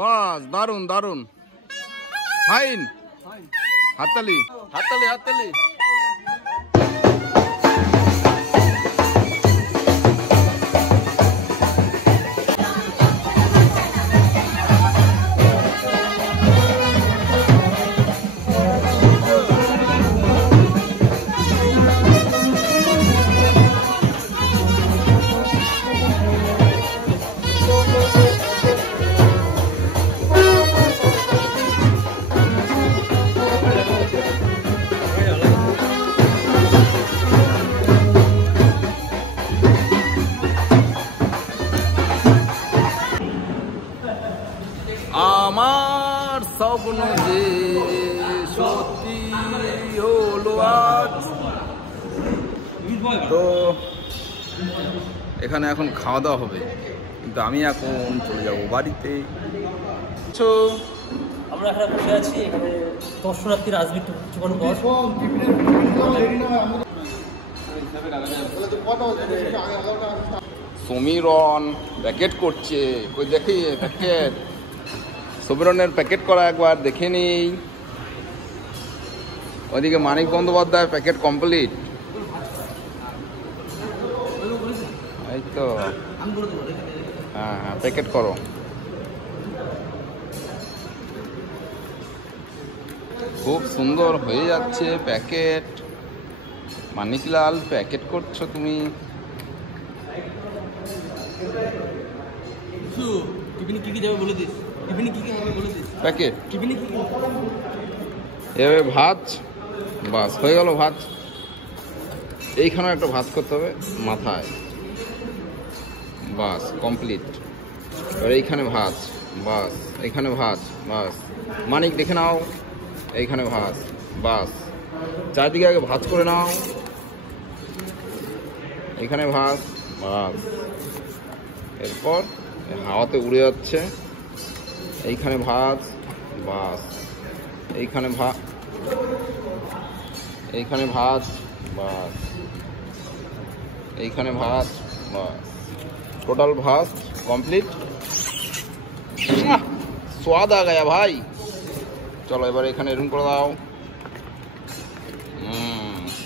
বাস দারুন দারুন, ফাইন, হাততালি হাততালি হাততালি। আমার স্বপ্ন যে সত্যি হলো আজ। তো এখানে এখন খাওয়া দাওয়া হবে, কিন্তু আমি এখন চলে যাবো বাড়িতে। আমরা এখানে বসে আছি, এখানে দর্শনার্থীরা আসবে কিছুক্ষণ পর। সমীরন প্যাকেট করছে, ওই দেখি প্যাকেট, সমীরনের প্যাকেট করা একবার দেখে নিই। ওইদিকে মানিক বন্দ্যোপাধ্যায় প্যাকেট কমপ্লিট। এই তো, হ্যাঁ হ্যাঁ প্যাকেট করো। খুব সুন্দর হয়ে যাচ্ছে প্যাকেট। মানিকলাল প্যাকেট করছো তুমি। প্যাকেট এভাবে ভাজ, বাস হয়ে গেল ভাজ। এইখানেও একটা ভাজ করতে হবে মাথায়, বাস কমপ্লিট। এবার এইখানে ভাজ, বাস এইখানে ভাজ, বাস। মানিক দেখে নাও, এইখানে ভাজ, বাস। চারদিকে আগে ভাজ করে নাও, এইখানে ভাজ, বাস। এরপর হাওয়াতে উড়ে যাচ্ছে, এইখানে ভাজ, বাস। এইখানে এইখানে ভাজ, বাস। এইখানে ভাজ, বাস। টোটাল ভাজ কমপ্লিট। स्वाद आ गया भाई। चलो এবার এখানে এরকম করে দাও।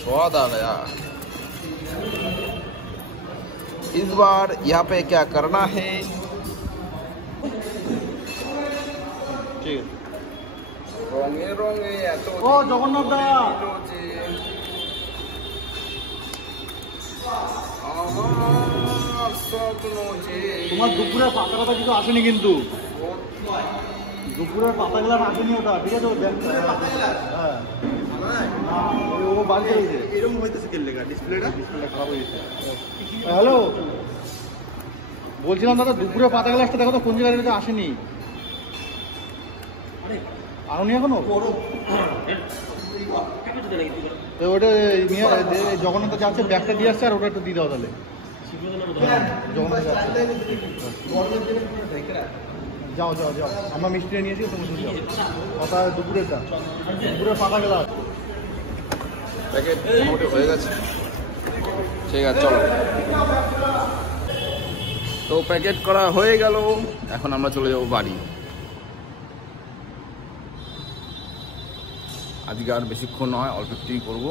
स्वाद आ गया। इस बार यहाँ पे क्या करना है? রঙে রঙে এত ও জগন্নাথ দা, আমার স্বপ্ন যে তোমার দুপুরের পাতা কথা কিছু আসেনি, কিন্তু দুপুরের পাতাগুলো আসেনি ওটা, ঠিক আছে? হ্যাঁ ও বাড়িতে এরকম হইতেছে, ডিসপ্লেটা খারাপ হয়ে গেছে। হ্যালো, বলছিলাম দাদা দুপুরের পাতা গ্লাসটা দেখো তো কোন জায়গায় আসেনি। আনুনি এখনো? ওটা নিয়ে জগন্নাথ যাচ্ছে, ব্যাগটা দিয়ে আসছে, আর ওটা একটু দিয়ে দাও তাহলে। জগন্নাথ যাচ্ছে, যাও যাও যাও, আমরা মিষ্টি নিয়েছি, তুমি কথা দুপুরেরটা, দুপুরের পাতা গ্লাস প্যাকেট হয়ে গেছে। ঠিক আছে চলো। তো প্যাকেট করা হয়ে গেল, এখন আমরা চলে যাব বাড়ি। আজকে আর বেশিক্ষণ নয়, অল্প একটুই করবো।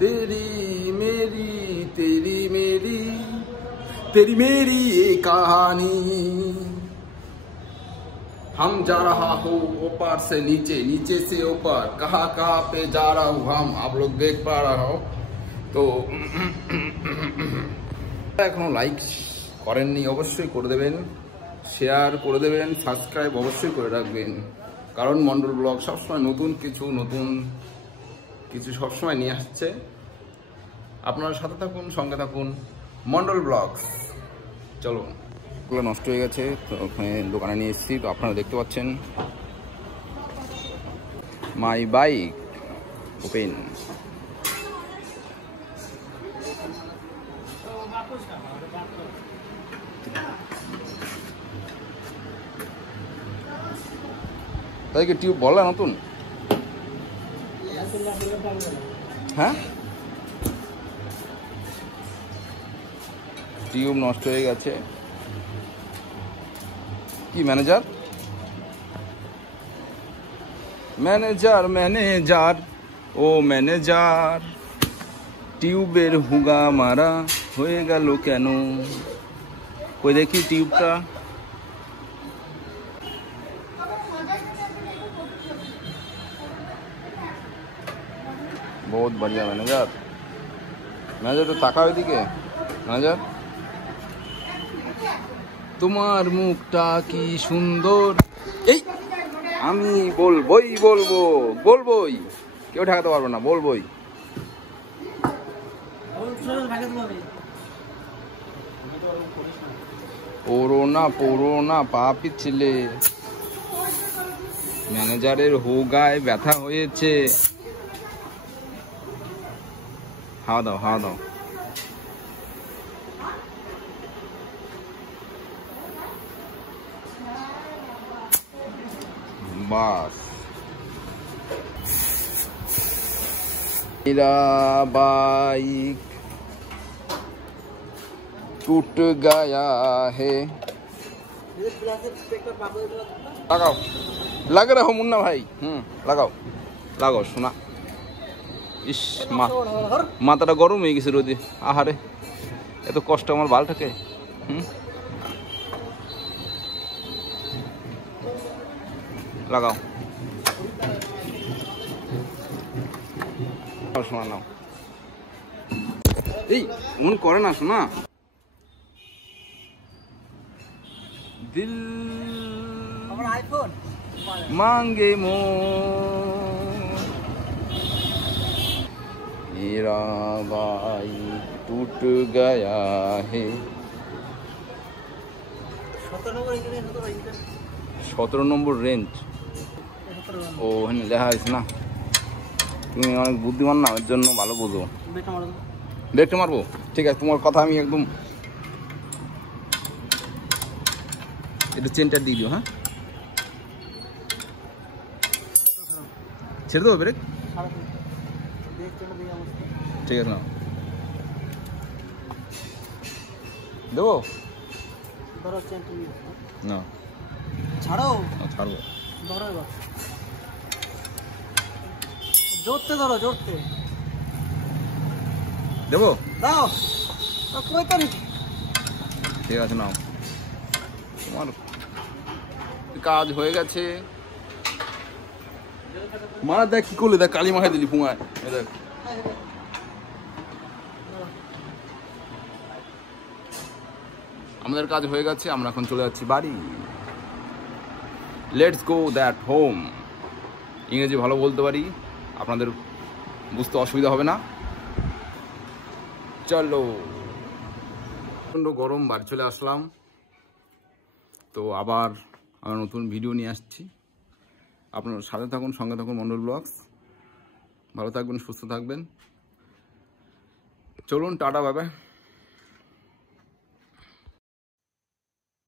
तेरी मेरी तेरी मेरी तेरी मेरी ये कहानी, हम जा रहा हो ऊपर से नीचे, नीचे से ऊपर, कहाँ कहाँ पे जा रहा हूँ हम, आप लोग देख पा रहा हो। তো এখনো লাইক করেননি, অবশ্যই করে দেবেন, শেয়ার করে দেবেন, সাবস্ক্রাইব অবশ্যই করে রাখবেন, কারণ মন্ডল ব্লগ সবসময় নতুন কিছু সবসময় নিয়ে আসছে। আপনারা সাথে থাকুন, সঙ্গে থাকুন, মন্ডল ব্লগস। চলো, ওগুলো নষ্ট হয়ে গেছে, তো ওখানে দোকানে নিয়ে এসেছি, তো আপনারা দেখতে পাচ্ছেন মাই বাইক ওপেন। তাই কি টিউব বললা নতুন? হ্যাঁ টিউব নষ্ট হয়ে গেছে। কি ম্যানেজার ম্যানেজার ম্যানেজার ও ম্যানেজার, টিউবের হুগা মারা হয়ে গেল কেন? কই দেখি টিউবটা। बहुत बढ़िया मैनेजर। मैनेजर तो ताका ওইদিকে। मैनेजर তোমার মুখটা কি সুন্দর। এই আমি বলবোই কেউ ঠেকাতে পারবে না, বলবোই। পড়ো না পাপি ছেলে। ম্যানেজারের হোগায় ব্যথা হয়েছে। হাওয়া দাও। বাস मेरा बाइक टूट गया है। लगाओ, लग रहा हो मुन्ना भाई। लगाओ শোনা। ইস মাথাটা গরম হয়ে গেছে রোদে। আহারে এত কষ্ট আমার বালটাকে। লাগাও শোনা নাও। এই মন করে না শোনা। দিল मांगे मोर मेरा भाई टूट गया है। 17 নম্বর রেঞ্জ। ও হ্যাঁ লেখা আছে না। তুমি অনেক বুদ্ধিমান না, এর জন্য ভালো বোঝো। ব্রেকটা মারবো? ঠিক আছে, তোমার কথা আমি একদম একটু চেনটা দিয়ে দিও। হ্যাঁ ছেড়ে দেবো ব্রেক? ঠিক আছে না দেবো না ছাড়ো, ছাড়বো। জোরতে দেবো? দাও। ঠিক আছে নাও, তোমার কাজ হয়ে গেছে। মারা দেখ কি করলে, দেখ কালি মাখাই দিলি পুঙায়। দেখ আমাদের কাজ হয়ে গেছে, আমরা এখন চলে যাচ্ছি বাড়ি। Let's go that home. ইংরেজি ভালো বলতে পারি, আপনাদের বুঝতে অসুবিধা হবে না। চলো, প্রচণ্ড গরম, বাড়ি চলে আসলাম। তো আবার আমরা নতুন ভিডিও নিয়ে আসছি। আপনার সাথে থাকুন, সঙ্গে থাকুন মন্ডল ব্লগস। ভালো থাকবেন, সুস্থ থাকবেন। চলুন, টাটা, বাই বাই।